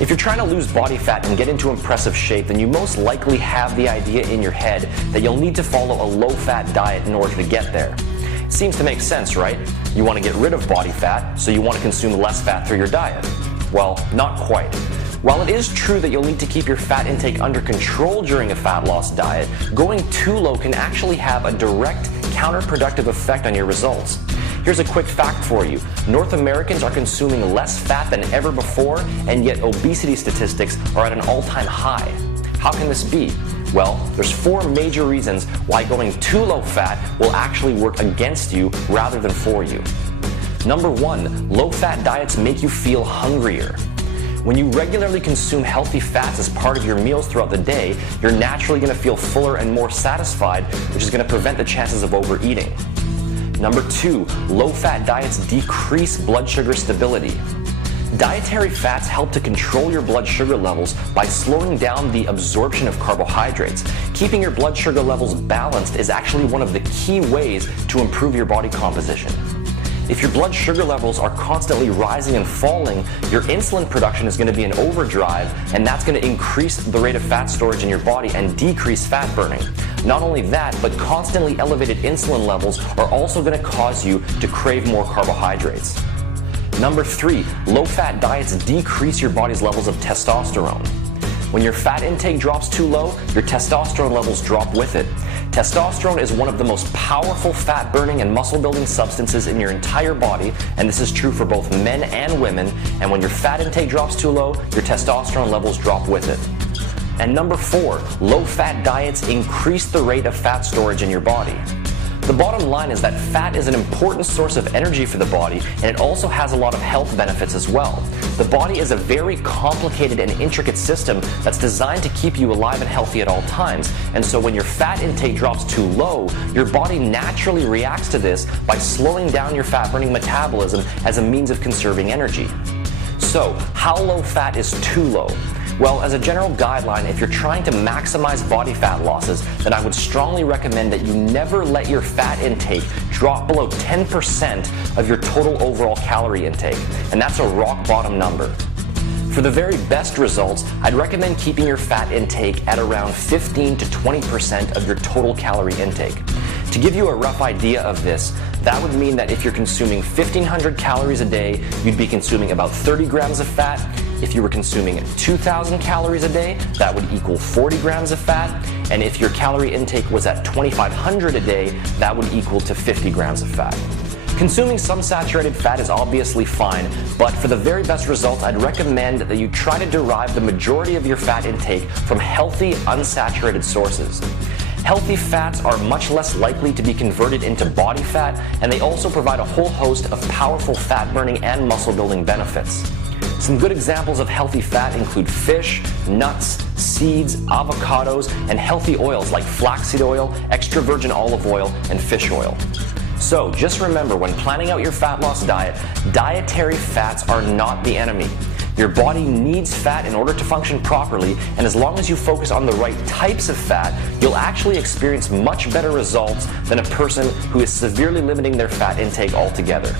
If you're trying to lose body fat and get into impressive shape, then you most likely have the idea in your head that you'll need to follow a low-fat diet in order to get there. It seems to make sense, right? You want to get rid of body fat, so you want to consume less fat through your diet. Well, not quite. While it is true that you'll need to keep your fat intake under control during a fat loss diet, going too low can actually have a direct counterproductive effect on your results. Here's a quick fact for you. North Americans are consuming less fat than ever before, and yet obesity statistics are at an all-time high. How can this be? Well, there's 4 major reasons why going too low fat will actually work against you rather than for you. Number 1, low-fat diets make you feel hungrier. When you regularly consume healthy fats as part of your meals throughout the day, you're naturally going to feel fuller and more satisfied, which is going to prevent the chances of overeating. Number 2, low-fat diets decrease blood sugar stability. Dietary fats help to control your blood sugar levels by slowing down the absorption of carbohydrates. Keeping your blood sugar levels balanced is actually one of the key ways to improve your body composition. If your blood sugar levels are constantly rising and falling, your insulin production is going to be in overdrive, and that's going to increase the rate of fat storage in your body and decrease fat burning. Not only that, but constantly elevated insulin levels are also going to cause you to crave more carbohydrates. Number 3, low-fat diets decrease your body's levels of testosterone. When your fat intake drops too low, your testosterone levels drop with it. Testosterone is one of the most powerful fat-burning and muscle-building substances in your entire body, and this is true for both men and women, and when your fat intake drops too low, your testosterone levels drop with it. And number 4, low-fat diets increase the rate of fat storage in your body. The bottom line is that fat is an important source of energy for the body, and it also has a lot of health benefits as well. The body is a very complicated and intricate system that's designed to keep you alive and healthy at all times, and so when your fat intake drops too low, your body naturally reacts to this by slowing down your fat-burning metabolism as a means of conserving energy. So, how low fat is too low? Well, as a general guideline, if you're trying to maximize body fat losses, then I would strongly recommend that you never let your fat intake drop below 10% of your total overall calorie intake, and that's a rock bottom number. For the very best results, I'd recommend keeping your fat intake at around 15 to 20% of your total calorie intake. To give you a rough idea of this, that would mean that if you're consuming 1,500 calories a day, you'd be consuming about 30 grams of fat. If you were consuming 2,000 calories a day, that would equal 40 grams of fat. And if your calorie intake was at 2,500 a day, that would equal to 50 grams of fat. Consuming some saturated fat is obviously fine, but for the very best results, I'd recommend that you try to derive the majority of your fat intake from healthy, unsaturated sources. Healthy fats are much less likely to be converted into body fat, and they also provide a whole host of powerful fat-burning and muscle-building benefits. Some good examples of healthy fat include fish, nuts, seeds, avocados, and healthy oils like flaxseed oil, extra virgin olive oil, and fish oil. So just remember, when planning out your fat loss diet, dietary fats are not the enemy. Your body needs fat in order to function properly, and as long as you focus on the right types of fat, you'll actually experience much better results than a person who is severely limiting their fat intake altogether.